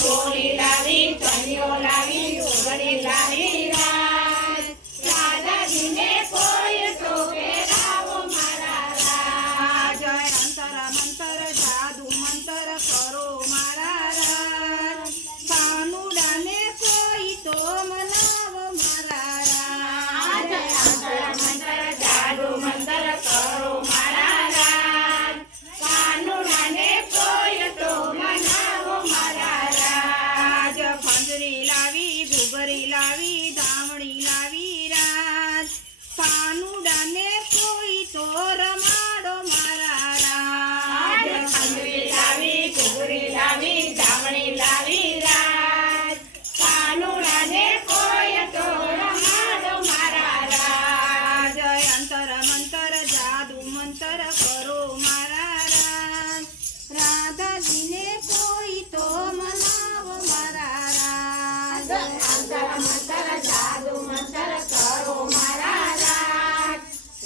ચોરી લાવી ચણિયો લાવી ઉઘડી લાવી રાજ રાધાજીને કોઈ તો પહેરાવો મારા રાજ અંતર મંતર જાદુ મંતર કરો મારા રાજ કાનુડાને કોઈ તો મનાવો મારા રાજ અંતર મંતર જાદુ મંતર કરો મારા રાજ કાનુડાને કોઈ તો મનાવો મારા રાજ ખંજરી લાવી ઘૂઘરી લાવી ધામણી લાવી રાજ કાનુડાને કોઈ તો રમાડો મારા રાજ ખંજરી લાવી ઘૂઘરી લાવી ધામણી લાવી રાજ કાનુડાને કોઈ તો રમાડો મારા રાજ અંતર મંતર જાદુ મંતર કરો મારા રાજ રાધાજીને કોઈ તો મનાવો મારા રાજ અંતર મંતર જાદુ મંતર કરો મારા રાજ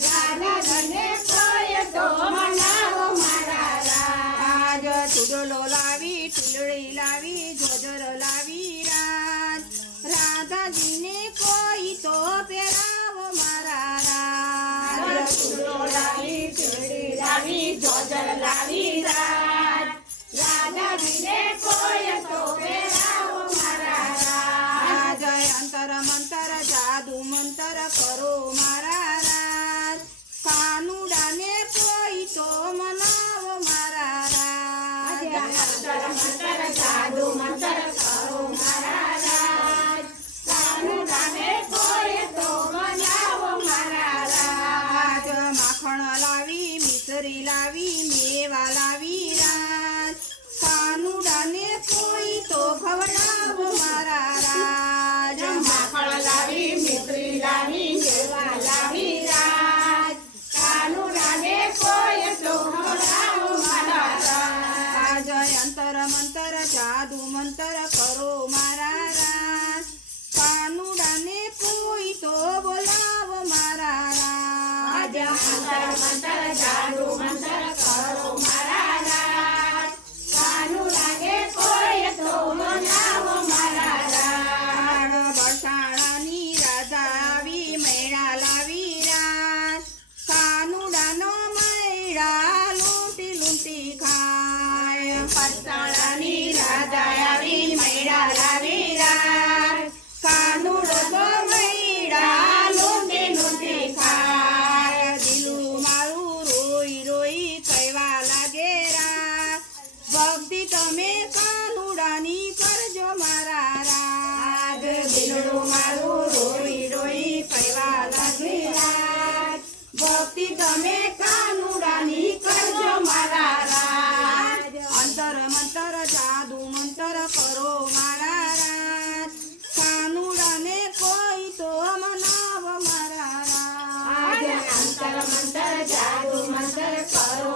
રાધાજીને કોઈ તો મનાવો મારા રાજ ચૂડલો લાવી ચૂલડી લાવી જોજર લાવી રાજ રાધાજીને કોઈ તો પહેરાવો મારા રાજ ચૂલો લાવી ચૂડી લાવી જોજર લાવી રાજ રાધાજીને કોઈ તો પહેરાવો મારા રાજ અંતર મંતર જાદુ મંતર કરો મારા રાજ કાનુડાને કોઈ તો મનાવો મારા રાજ અંતર મંતર જાદુ મંતર કરો મારા રાજ કાનુડાને કોઈ તો મનાવો મારા રાજ માખણ લાવી મિસરી લાવી મેવા લાવી રાજ કાનુડાને કોઈ તો ખવડાવો મારા રાજ માખણ લાવી મિશ્રી લાવી મેવા લાવી રાજ કાનુડાને કોઈ તો ખવડાવો મારા રાજ અંતર મંતર જાદુ મંતર કરો મારા રાજ કાનુડાને કોઈ તો બોલાવો મારા રાજ અંતર મંતર જાદુ મંતર કરો મારા રાજ કાનુડાને કોઈ તો મનાવો મારા રાજ બરસાણાની રાધા આવી મૈડા લાવી રાજ કાનુડાનો મૈડા લૂંટી લૂંટી ખાય પરસાણાની રાધા આવી મૈડા લાવી રાજ કાનુડો તો મૈડા લૂંટી લૂંટી ખાય દિલું મારું રોઈ રોઈ કહેવા લાગે રા ભક્તિ તમે કાનુડાની કરજો મારા રાજ દિલડું મારું રોઈ રોઈ કહેવા લાગે રાજ ભક્તિ તમે કાનુડાની કરજો મારા રાજ અંતર મંતર જાદુ મંતર કરો મારા રાજ કાનુડાને કોઈ તો મનાવો મારા રાજ અંતર મંતર જાદુ મંતર કરો